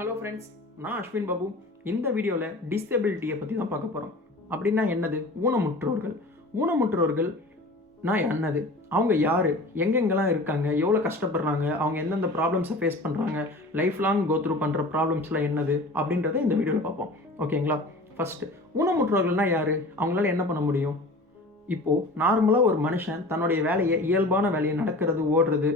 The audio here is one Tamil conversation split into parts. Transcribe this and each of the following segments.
ஹலோ ஃப்ரெண்ட்ஸ், நான் அஸ்வின் பாபு. இந்த வீடியோவில் டிசபிலிட்டியை பற்றி தான் பார்க்க போகிறோம். அப்படின்னா என்னது? ஊனமுற்றோர்கள். ஊனமுற்றோர்கள் நான் என்னது, அவங்க யார், எங்கெங்கெல்லாம் இருக்காங்க, எவ்வளோ கஷ்டப்படுறாங்க, அவங்க எந்தெந்த ப்ராப்ளம்ஸை ஃபேஸ் பண்ணுறாங்க, லைஃப் லாங் கோ த்ரூ பண்ணுற ப்ராப்ளம்ஸ்லாம் என்னது அப்படின்றத இந்த வீடியோவில் பார்ப்போம். ஓகேங்களா? ஃபஸ்ட்டு, ஊனமுற்றோர்கள்னால் யார், அவங்களால என்ன பண்ண முடியும்? இப்போது நார்மலாக ஒரு மனுஷன் தன்னுடைய வேலையை, இயல்பான வேலையை, நடக்கிறது, ஓடுறது,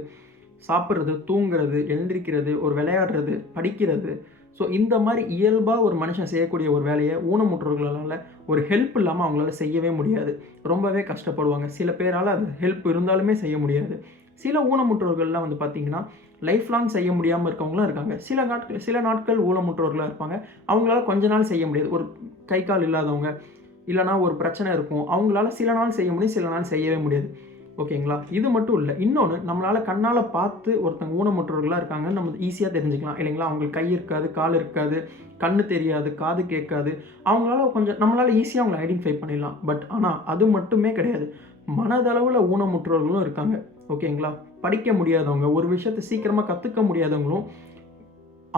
சாப்பிட்றது, தூங்குறது, எழுந்திரிக்கிறது, ஒரு விளையாடுறது, படிக்கிறது, ஸோ இந்த மாதிரி இயல்பாக ஒரு மனுஷன் செய்யக்கூடிய ஒரு வேலையை ஊனமுற்றோர்களால் ஒரு ஹெல்ப் இல்லாமல் அவங்களால செய்யவே முடியாது. ரொம்பவே கஷ்டப்படுவாங்க. சில பேரால் அது ஹெல்ப் இருந்தாலுமே செய்ய முடியாது. சில ஊனமுற்றோர்கள்லாம் வந்து பார்த்திங்கன்னா லைஃப் லாங் செய்ய முடியாமல் இருக்கவங்களும் இருக்காங்க. சில நாட்கள் ஊனமுற்றோர்களாக இருப்பாங்க. அவங்களால கொஞ்ச நாள் செய்ய முடியாது. ஒரு கை கால் இல்லாதவங்க, இல்லைனா ஒரு பிரச்சனை இருக்கும், அவங்களால சில நாள் செய்ய முடியும், சில நாள் செய்யவே முடியாது. ஓகேங்களா? இது மட்டும் இல்லை, இன்னொன்று, நம்மளால் கண்ணால் பார்த்து ஒருத்தங்க ஊனமுற்றவர்களாக இருக்காங்கன்னு நம்ம ஈஸியாக தெரிஞ்சுக்கலாம் இல்லைங்களா? அவங்களுக்கு கை இருக்காது, கால் இருக்காது, கண்ணு தெரியாது, காது கேட்காது. நம்மளால் ஈஸியாக அவங்களை ஐடென்டிஃபை பண்ணிடலாம். பட் ஆனால் அது மட்டுமே கிடையாது. மனதளவில் ஊனமுற்றவர்களும் இருக்காங்க. ஓகேங்களா? படிக்க முடியாதவங்க, ஒரு விஷயத்தை சீக்கிரமாக கற்றுக்க முடியாதவங்களும்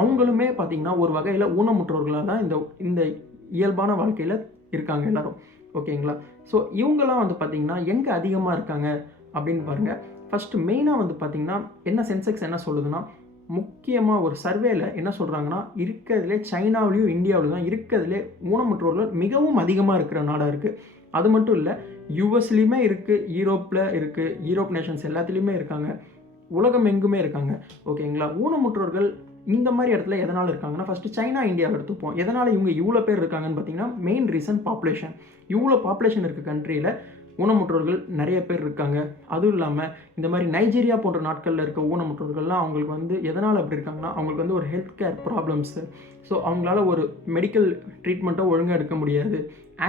அவங்களுமே பார்த்திங்கன்னா ஒரு வகையில் ஊனமுற்றவர்களாக தான் இந்த இயல்பான வாழ்க்கையில் இருக்காங்க எல்லோரும். ஓகேங்களா? ஸோ இவங்கெல்லாம் வந்து பார்த்திங்கன்னா எங்கே அதிகமாக இருக்காங்க அப்படின்னு பாருங்கள். ஃபஸ்ட்டு மெயினாக வந்து பார்த்திங்கன்னா சென்செக்ஸ் என்ன சொல்லுதுன்னா, முக்கியமாக ஒரு சர்வேல என்ன சொல்கிறாங்கன்னா, இருக்கிறதுலே சைனாவிலையும் இந்தியாவிலையும் தான் இருக்கிறதுலே ஊனமுற்றோர்கள் மிகவும் அதிகமாக இருக்கிற நாடாக இருக்குது. அது மட்டும் இல்லை, யூஎஸ்லேயுமே இருக்குது, யூரோப்பில் இருக்குது, யூரோப் நேஷன்ஸ் எல்லாத்துலேயுமே இருக்காங்க, உலகம் எங்குமே இருக்காங்க. ஓகேங்களா? ஊனமுற்றோர்கள் இந்த மாதிரி இடத்துல எதனால் இருக்காங்கன்னா, ஃபஸ்ட்டு சைனா, இந்தியாவை எடுத்துப்போம். எதனால் இவங்க இவ்வளோ பேர் இருக்காங்கன்னு பார்த்தீங்கன்னா, மெயின் ரீசன் பாப்புலேஷன். இவ்வளோ பாப்புலேஷன் இருக்க கண்ட்ரியில் ஊனமுற்றோர்கள் நிறைய பேர் இருக்காங்க. அதுவும் இல்லாமல் இந்த மாதிரி நைஜீரியா போன்ற நாட்களில் இருக்க ஊனமுற்றோர்கள்லாம் அவங்களுக்கு வந்து எதனால் அப்படி இருக்காங்கன்னா, அவங்களுக்கு வந்து ஒரு ஹெல்த் கேர் ப்ராப்ளம்ஸு. ஸோ அவங்களால ஒரு மெடிக்கல் ட்ரீட்மெண்ட்டை ஒழுங்காக எடுக்க முடியாது,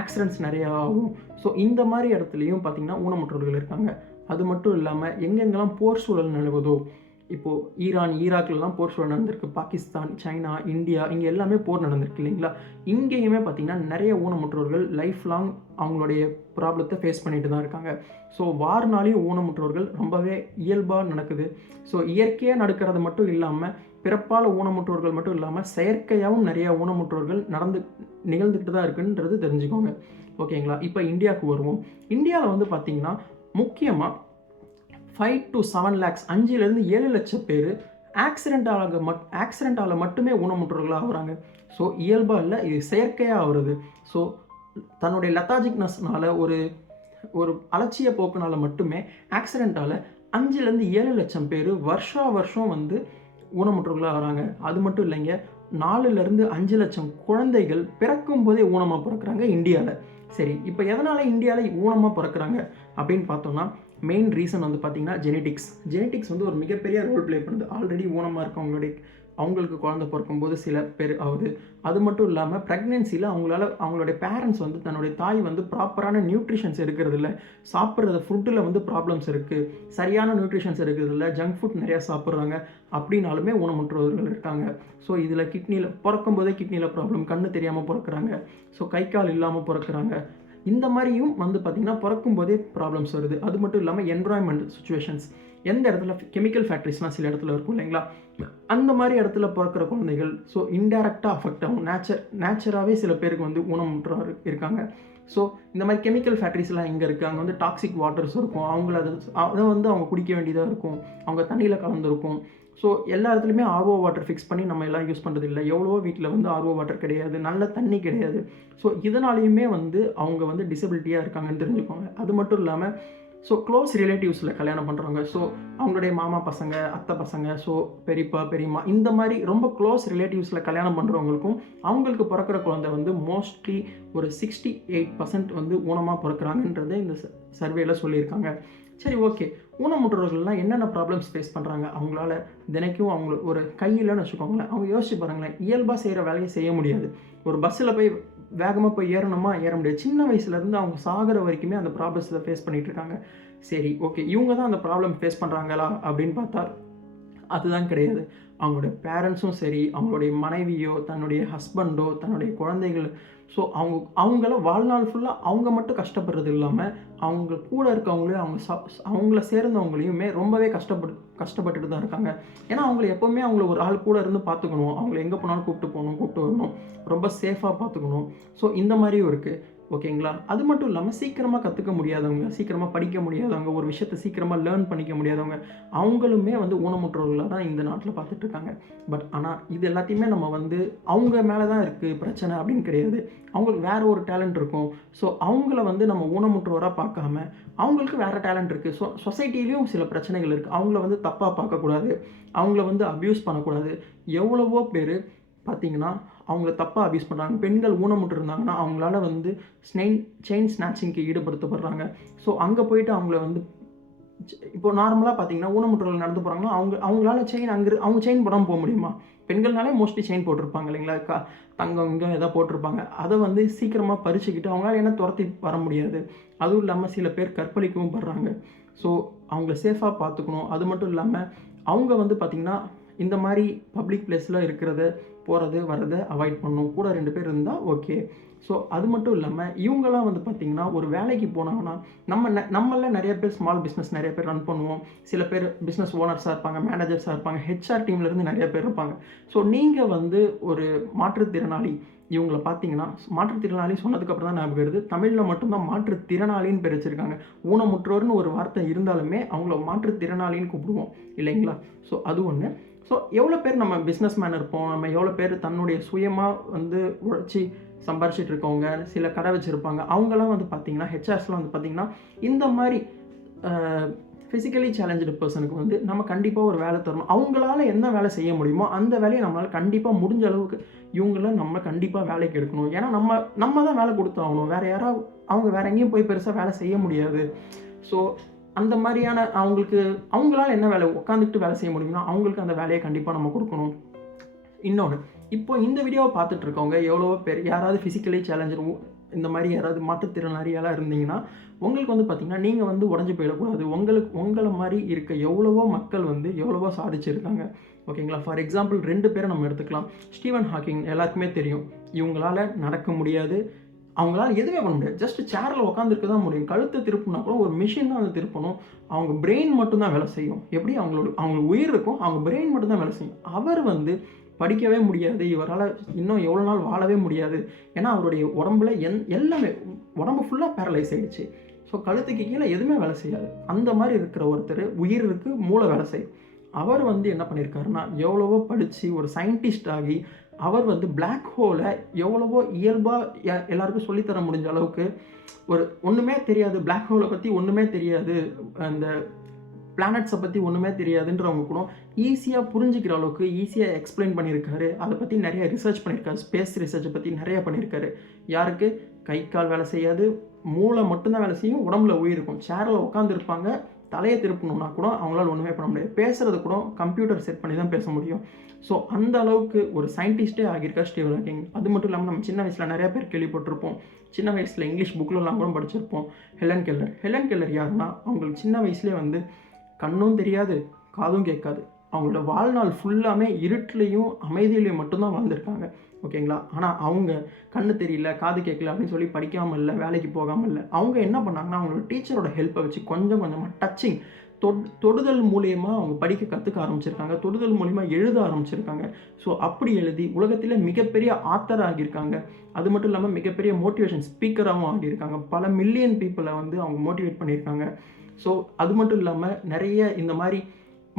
ஆக்சிடென்ட்ஸ் நிறையா ஆகும். ஸோ இந்த மாதிரி இடத்துலையும் பார்த்திங்கன்னா ஊனமுற்றோர்கள் இருக்காங்க. அது மட்டும் இல்லாமல் எங்கெங்கெல்லாம் போர் சூழல் நிலவுதோ, இப்போது ஈரான், ஈராக்லாம் போர் சூழல் நடந்திருக்கு, பாகிஸ்தான், சைனா, இந்தியா, இங்கே எல்லாமே போர் நடந்திருக்கு இல்லைங்களா? இங்கேயுமே பார்த்திங்கன்னா நிறைய ஊனமுற்றோர்கள் லைஃப் லாங் அவங்களுடைய ப்ராப்ளத்தை ஃபேஸ் பண்ணிட்டு தான் இருக்காங்க. ஸோ வார்னாலையும் ஊனமுற்றோர்கள் ரொம்பவே இயல்பாக நடக்குது. ஸோ இயற்கையாக நடக்கிறது மட்டும் இல்லாமல், பிறப்பால் ஊனமுற்றோர்கள் மட்டும் இல்லாமல் செயற்கையாகவும் நிறையா ஊனமுற்றோர்கள் நிகழ்ந்துக்கிட்டு தான் இருக்குன்றது தெரிஞ்சுக்கோங்க. ஓகேங்களா? இப்போ இந்தியாவுக்கு வருவோம். இந்தியாவில் வந்து பார்த்திங்கன்னா முக்கியமாக 5 to 7 lakhs, 5லேருந்து 7 லட்சம் பேர் ஆக்சிடெண்ட்டால் மட்டுமே ஊனமுற்றோர்களாக ஆகுறாங்க. ஸோ இயல்பாக இல்லை, இது செயற்கையாக ஆகுறது. ஸோ தன்னுடைய லெத்தாஜிக்னஸ்னால், ஒரு அலட்சிய போக்குனால் மட்டுமே ஆக்சிடெண்ட்டால் 5லேருந்து 7 லட்சம் பேர் வருஷம் வந்து ஊனமுற்றோர்களாக ஆகிறாங்க. அது மட்டும் இல்லைங்க, 4லேருந்து 5 லட்சம் குழந்தைகள் பிறக்கும் போதே ஊனமாக பிறக்கிறாங்க இந்தியாவில். சரி, இப்போ எதனால் இந்தியாவில் ஊனமாக பிறக்கிறாங்க அப்படின்னு பார்த்தோம்னா, மெயின் ரீசன் வந்து பார்த்திங்கன்னா ஜெனட்டிக்ஸ் வந்து ஒரு மிகப்பெரிய ரோல் ப்ளே பண்ணுது. ஆல்ரெடி ஊனமாக அவங்களுக்கு குழந்தை பிறக்கும்போது சில பேர் ஆகுது. அது மட்டும் இல்லாமல் ப்ரெக்னென்சியில் அவங்களுடைய பேரண்ட்ஸ் வந்து தன்னுடைய தாய் வந்து ப்ராப்பரான நியூட்ரிஷன்ஸ் எடுக்கிறதில்ல, சாப்பிட்றது ஃபுட்டில் வந்து ப்ராப்ளம்ஸ் இருக்குது, சரியான நியூட்ரிஷன்ஸ் எடுக்கிறதில்ல, ஜங்க் ஃபுட் நிறையா சாப்பிட்றாங்க, அப்படின்னாலுமே ஊனமுற்றவர்கள் இருக்காங்க. ஸோ இதில் பிறக்கும்போதே கிட்னியில் ப்ராப்ளம், கண்ணு தெரியாமல் பிறக்கிறாங்க, ஸோ கை கால் இல்லாமல் பிறக்கிறாங்க. இந்த மாதிரியும் வந்து பார்த்திங்கன்னா பிறக்கும்போதே ப்ராப்ளம்ஸ் வருது. அது மட்டும் இல்லாமல் என்விரான்மெண்ட் சுச்சுவேஷன்ஸ், எந்த இடத்துல கெமிக்கல் ஃபேக்ட்ரிஸ்லாம் சில இடத்துல இருக்கும் இல்லைங்களா, அந்த மாதிரி இடத்துல பிறக்கிற குழந்தைகள் ஸோ இன்டெரக்டாக அஃபெக்ட் ஆகும். நேச்சராகவே சில பேருக்கு வந்து ஊனமுற்றோர் இருக்காங்க. ஸோ இந்த மாதிரி கெமிக்கல் ஃபேக்ட்ரிஸ்லாம் எங்கே இருக்குது, அங்கே வந்து டாக்ஸிக் வாட்டர்ஸ் இருக்கும், அதை வந்து அவங்க குடிக்க வேண்டியதாக இருக்கும், அவங்க தண்ணியில் கலந்துருக்கும். ஸோ எல்லா இடத்துலையுமே ஆர்ஓ வாட்டர் ஃபிக்ஸ் பண்ணி நம்ம எல்லாம் யூஸ் பண்ணுறது இல்லை. எவ்வளவோ வீட்டில் வந்து ஆர்ஓ வாட்டர் கிடையாது, நல்ல தண்ணி கிடையாது. ஸோ இதனாலையுமே வந்து அவங்க வந்து டிசபிலிட்டியாக இருக்காங்கன்னு தெரிஞ்சுக்கோங்க. அது மட்டும் இல்லாமல் ஸோ க்ளோஸ் ரிலேட்டிவ்ஸில் கல்யாணம் பண்ணுறவங்க, ஸோ அவங்களுடைய மாமா பசங்க, அத்தை பசங்க, ஸோ பெரியப்பா, பெரியம்மா, இந்த மாதிரி ரொம்ப க்ளோஸ் ரிலேட்டிவ்ஸில் கல்யாணம் பண்ணுறவங்களுக்கும் அவங்களுக்கு பிறக்கிற குழந்தை வந்து மோஸ்ட்லி ஒரு 68% வந்து ஊனமாக பிறக்கிறாங்கன்றதை இந்த சர்வேல சொல்லியிருக்காங்க. சரி, ஓகே, ஊனமுற்றவர்கள்லாம் என்னென்ன ப்ராப்ளம்ஸ் ஃபேஸ் பண்ணுறாங்க? அவங்களால தினைக்கும் அவங்களுக்கு ஒரு கையில்னு வச்சுக்கோங்களேன், அவங்க யோசிச்சு பாருங்களேன், இயல்பாக செய்கிற வேலையை செய்ய முடியாது. ஒரு பஸ்ஸில் போய் வேகமாக போய் ஏற முடியாது. சின்ன வயசுலேருந்து அவங்க சாகிற வரைக்குமே அந்த ப்ராப்ளம்ஸை ஃபேஸ் பண்ணிகிட்டு இருக்காங்க. சரி, ஓகே, இவங்க தான் அந்த ப்ராப்ளம் ஃபேஸ் பண்ணுறாங்களா அப்படின்னு பார்த்தா அதுதான் கிடையாது. அவங்களுடைய பேரண்ட்ஸும் சரி, அவங்களுடைய மனைவியோ, தன்னுடைய ஹஸ்பண்டோ, தன்னுடைய குழந்தைகள், ஸோ அவங்கள வாழ்நாள் ஃபுல்லாக அவங்க மட்டும் கஷ்டப்படுறது இல்லாமல், அவங்க கூட இருக்கவங்களையும் அவங்கள சேர்ந்தவங்களையுமே ரொம்பவே கஷ்டப்பட்டுட்டு தான் இருக்காங்க. ஏன்னா அவங்கள எப்போவுமே அவங்கள ஒரு ஆள் கூட இருந்து பார்த்துக்கணும். அவங்கள எங்கே போனாலும் கூப்பிட்டு போகணும், கூப்பிட்டு வரணும். ரொம்ப சேஃபாக பார்த்துக்கணும். ஸோ இந்த மாதிரியும் இருக்குது. ஓகேங்களா? அது மட்டும் இல்லாமல் சீக்கிரமாக கற்றுக்க முடியாதவங்க, சீக்கிரமாக படிக்க முடியாதவங்க, ஒரு விஷயத்தை சீக்கிரமாக லேர்ன் பண்ணிக்க முடியாதவங்க, அவங்களுமே வந்து ஊனமுற்றோர்களாக தான் இந்த நாட்டில் பார்த்துட்ருக்காங்க. பட் ஆனால் இது எல்லாத்தையுமே நம்ம வந்து அவங்க மேலே தான் இருக்குது பிரச்சனை அப்படின்னு கிடையாது. அவங்களுக்கு வேறு ஒரு டேலண்ட் இருக்கும். ஸோ அவங்கள வந்து நம்ம ஊனமுற்றோராக பார்க்காம, அவங்களுக்கு வேறு டேலண்ட் இருக்குது. ஸோ சொசைட்டிலையும் சில பிரச்சனைகள் இருக்குது. அவங்கள வந்து தப்பாக பார்க்கக்கூடாது, அவங்கள வந்து அப்யூஸ் பண்ணக்கூடாது. எவ்வளவோ பேர் பார்த்தீங்கன்னா அவங்கள தப்பாக அப்யூஸ் பண்ணுறாங்க. பெண்கள் ஊனமுற்று இருந்தாங்கன்னா அவங்களால வந்து செயின் ஸ்நாச்சிங்க்கு ஈடுபடுத்தப்படுறாங்க. ஸோ அங்கே போயிட்டு அவங்கள வந்து இப்போ நார்மலாக பார்த்தீங்கன்னா ஊனமுற்றவர்கள் நடந்து போகிறாங்கன்னா அவங்களால அவங்க செயின் போடாமல் போக முடியுமா? பெண்கள்னாலே மோஸ்ட்லி செயின் போட்டிருப்பாங்க இல்லைங்களா? தங்கம் இங்கே எதாவது போட்டிருப்பாங்க. அதை வந்து சீக்கிரமாக பறிச்சுக்கிட்டு அவங்களால என்ன துரத்தி வர முடியாது. அதுவும் இல்லாமல் சில பேர் கற்பழிக்கவும் படுறாங்க. ஸோ அவங்கள சேஃபாக பார்த்துக்கணும். அது மட்டும் இல்லாமல் அவங்க வந்து பார்த்திங்கன்னா இந்த மாதிரி பப்ளிக் பிளேஸில் போகிறது வரதை அவாய்ட் பண்ணணும். கூட 2 பேர் இருந்தால் ஓகே. ஸோ அது மட்டும் இல்லாமல் இவங்களாம் வந்து பார்த்திங்கன்னா ஒரு வேலைக்கு போனாங்கன்னா நம்மள நிறைய பேர் ஸ்மால் பிஸ்னஸ் நிறைய பேர் ரன் பண்ணுவோம். சில பேர் பிஸ்னஸ் ஓனர்ஸாக இருப்பாங்க, மேனேஜர்ஸாக இருப்பாங்க, ஹெச்ஆர் டீம்லேருந்து நிறைய பேர் இருப்பாங்க. ஸோ நீங்கள் வந்து ஒரு மாற்றுத்திறனாளி இவங்கள பார்த்தீங்கன்னா, மாற்றுத்திறனாளி சொன்னதுக்கப்புறம் தான் ஞாபகம் வருது, தமிழில் மட்டும்தான் மாற்றுத்திறனாளின்னு பேர் வச்சுருக்காங்க. ஊனமுற்றோர்னு ஒரு வார்த்தை இருந்தாலுமே அவங்கள மாற்றுத்திறனாளின்னு கூப்பிடுவோம் இல்லைங்களா? ஸோ அது ஒன்று. ஸோ எவ்வளோ பேர் நம்ம பிஸ்னஸ் மேன் இருப்போம், நம்ம எவ்வளோ பேர் தன்னுடைய சுயமாக வந்து உழைச்சி சம்பாரிச்சிட்டு இருக்கவங்க, சில கடை வச்சுருப்பாங்க. அவங்களாம் வந்து பார்த்திங்கன்னா ஹெச்ஆர்ஸ்லாம் வந்து பார்த்திங்கன்னா இந்த மாதிரி ஃபிசிக்கலி சேலஞ்சு பர்சனுக்கு வந்து நம்ம கண்டிப்பாக ஒரு வேலை தரணும். அவங்களால என்ன வேலை செய்ய முடியுமோ அந்த வேலையை நம்மளால் கண்டிப்பாக முடிஞ்ச அளவுக்கு இவங்கள நம்ம கண்டிப்பாக வேலைக்கு எடுக்கணும். ஏன்னா நம்ம தான் வேலை கொடுத்தாகணும். வேறு யாராவது அவங்க வேறு எங்கேயும் போய் பெருசாக வேலை செய்ய முடியாது. ஸோ அந்த மாதிரியான அவங்களால என்ன வேலை உட்காந்துக்கிட்டு வேலை செய்ய முடியும்னா அவங்களுக்கு அந்த வேலையை கண்டிப்பாக நம்ம கொடுக்கணும். இன்னொன்று, இப்போ இந்த வீடியோவை பார்த்துட்டு இருக்கவங்க எவ்வளவோ பேர் யாராவது ஃபிசிக்கலி சேலஞ்சர் இந்த மாதிரி யாராவது மாற்றுத்திறனாளியாலாம் இருந்தீங்கன்னா உங்களுக்கு வந்து பார்த்திங்கன்னா நீங்கள் வந்து உடஞ்சி போயிடக்கூடாது. உங்களை மாதிரி இருக்க எவ்வளவோ மக்கள் வந்து எவ்வளவோ சாதிச்சிருக்காங்க. ஓகேங்களா? ஃபார் எக்ஸாம்பிள் 2 பேரை நம்ம எடுத்துக்கலாம். ஸ்டீவன் ஹாக்கிங் எல்லாருக்குமே தெரியும். இவங்களால நடக்க முடியாது, அவங்களால எதுவுமே பண்ண முடியாது. ஜஸ்ட் சேரில் உட்காந்துருக்க தான் முடியும். கழுத்தை திருப்பினா கூட ஒரு மிஷின் தான் வந்து திருப்பணும். அவங்க பிரெயின் மட்டும்தான் வேலை செய்யும். எப்படி அவங்களுக்கு உயிர் இருக்கும், அவங்க பிரெயின் மட்டும்தான் வேலை செய்யும். அவர் வந்து படிக்கவே முடியாது, இவரால் இன்னும் எவ்வளோ நாள் வாழவே முடியாது. ஏன்னா அவருடைய உடம்புல எல்லாமே உடம்பு ஃபுல்லாக பேரலைஸ் ஆகிடுச்சு. ஸோ கழுத்துக்கு கீழே எதுவுமே வேலை செய்யாது. அந்த மாதிரி இருக்கிற ஒருத்தர் உயிர் இருக்குது, மூளை வேலை செய்யும். அவர் வந்து என்ன பண்ணியிருக்காருன்னா எவ்வளவோ படித்து ஒரு சயின்டிஸ்ட் ஆகி அவர் வந்து பிளாக் ஹோலை எவ்வளவோ இயல்பாக எல்லாருக்கும் சொல்லித்தர முடிஞ்ச அளவுக்கு ஒன்றுமே தெரியாது, பிளாக் ஹோலை பற்றி ஒன்றுமே தெரியாது, அந்த பிளானட்ஸை பற்றி ஒன்றுமே தெரியாதுன்றவங்க கூட ஈஸியாக புரிஞ்சிக்கிற அளவுக்கு ஈஸியாக எக்ஸ்பிளைன் பண்ணியிருக்காரு. அதை பற்றி நிறைய ரிசர்ச் பண்ணியிருக்காரு. ஸ்பேஸ் ரிசர்ச்சை பற்றி நிறையா பண்ணியிருக்காரு. யாருக்கு கை கால் வேலை செய்யாது, மூளை மட்டும்தான் வேலை செய்யும், உடம்புல உயிர் இருக்கும். சேரில் உட்காந்துருப்பாங்க, தலையை திருப்பணும்னா கூட அவங்களால ஒன்றுமே பண்ண முடியாது. பேசுகிறது கூட கம்ப்யூட்டர் செட் பண்ணி தான் பேச முடியும். ஸோ அந்த அளவுக்கு ஒரு சயின்டிஸ்ட்டே ஆகியிருக்கார் ஸ்டீவன் ஹாக்கிங். அது மட்டும் இல்லாமல் நம்ம சின்ன வயசில் நிறையா பேர் கேள்விப்பட்டிருப்போம். சின்ன வயசில் இங்கிலீஷ் புக்கிலலாம் கூட படிச்சிருப்போம். ஹெலன் கெல்லர் யாருன்னா அவங்களுக்கு சின்ன வயசுலேயே வந்து கண்ணும் தெரியாது, காதும் கேட்காது. அவங்களோட வாழ்நாள் ஃபுல்லாமே இருட்டிலையும் அமைதியிலையும் மட்டும்தான் வாழ்ந்துருக்காங்க. ஓகேங்களா? ஆனால் அவங்க கண்ணு தெரியல, காது கேட்கல அப்படின்னு சொல்லி படிக்காமல் இல்லை, வேலைக்கு போகாமல் இல்லை. அவங்க என்ன பண்ணாங்கன்னா அவங்களோட டீச்சரோட ஹெல்ப்பை வச்சு கொஞ்சம் கொஞ்சமாக டச்சிங் தொடுதல் மூலியமாக அவங்க படிக்க கற்றுக்க ஆரம்பிச்சிருக்காங்க. தொடுதல் மூலியமாக எழுத ஆரம்பிச்சிருக்காங்க. ஸோ அப்படி எழுதி உலகத்தில் மிகப்பெரிய ஆத்தர் ஆகியிருக்காங்க. அது மட்டும் இல்லாமல் மிகப்பெரிய மோட்டிவேஷன் ஸ்பீக்கராகவும் ஆகியிருக்காங்க. பல மில்லியன் பீப்புளை வந்து அவங்க மோட்டிவேட் பண்ணியிருக்காங்க. ஸோ அது மட்டும் இல்லாமல் நிறைய இந்த மாதிரி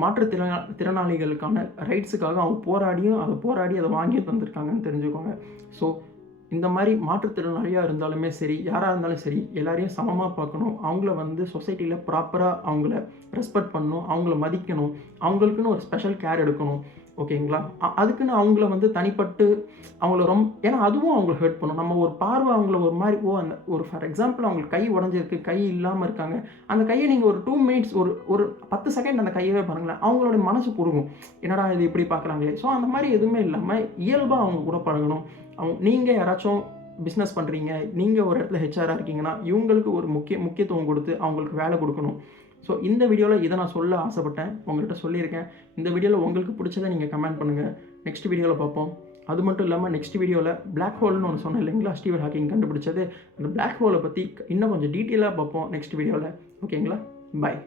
மாற்றுத்திறனாளிகளுக்கான ரைட்ஸுக்காக அவங்க போராடி அதை வாங்கியும் தந்திருக்காங்கன்னு தெரிஞ்சுக்கோங்க. ஸோ இந்த மாதிரி மாற்றுத்திறனாளியாக இருந்தாலுமே சரி, யாராக இருந்தாலும் சரி, எல்லாரையும் சமமாக பார்க்கணும். அவங்கள வந்து சொசைட்டியில் ப்ராப்பராக அவங்கள ரெஸ்பெக்ட் பண்ணணும், அவங்கள மதிக்கணும், அவங்களுக்குன்னு ஒரு ஸ்பெஷல் கேர் எடுக்கணும். ஓகேங்களா? அதுக்குன்னு அவங்கள வந்து தனிப்பட்டு அவங்கள ஏன்னா அதுவும் அவங்கள ஹர்ட் பண்ணும். நம்ம ஒரு பார்வை அவங்கள ஒரு மாதிரி அந்த ஒரு ஃபார் எக்ஸாம்பிள் அவங்களுக்கு கை உடஞ்சிருக்கு, கை இல்லாமல் இருக்காங்க. அந்த கையை நீங்கள் ஒரு 2 மினிட்ஸ் ஒரு 10 செகண்ட் அந்த கையவே பாருங்களேன், அவங்களோட மனசு கொடுக்கும், என்னடா இது இப்படி பார்க்குறாங்களே. ஸோ அந்த மாதிரி எதுவுமே இல்லாமல் இயல்பாக அவங்க கூட பழகணும். நீங்கள் யாராச்சும் பிஸ்னஸ் பண்ணுறீங்க, நீங்கள் ஒரு இடத்துல ஹெச்ஆராக இருக்கீங்கன்னா இவங்களுக்கு ஒரு முக்கியத்துவம் கொடுத்து அவங்களுக்கு வேலை கொடுக்கணும். ஸோ இந்த வீடியோவில் இதை நான் சொல்ல ஆசைப்பட்டேன், உங்கள்கிட்ட சொல்லியிருக்கேன். இந்த வீடியோவில் உங்களுக்கு பிடிச்சதை நீங்கள் கமெண்ட் பண்ணுங்கள். நெக்ஸ்ட் வீடியோவில் பார்ப்போம். அது மட்டும் இல்லாமல் நெக்ஸ்ட் வீடியோவில் பிளாக் ஹோல்னு ஒன்று சொன்னேன் இல்லைங்களா, ஸ்டீவன் ஹாக்கிங் கண்டுபிடிச்சது. அந்த பிளாக் ஹோலை பற்றி இன்னும் கொஞ்சம் டீட்டெயிலாக பார்ப்போம் நெக்ஸ்ட் வீடியோவில். ஓகேங்களா, பாய்.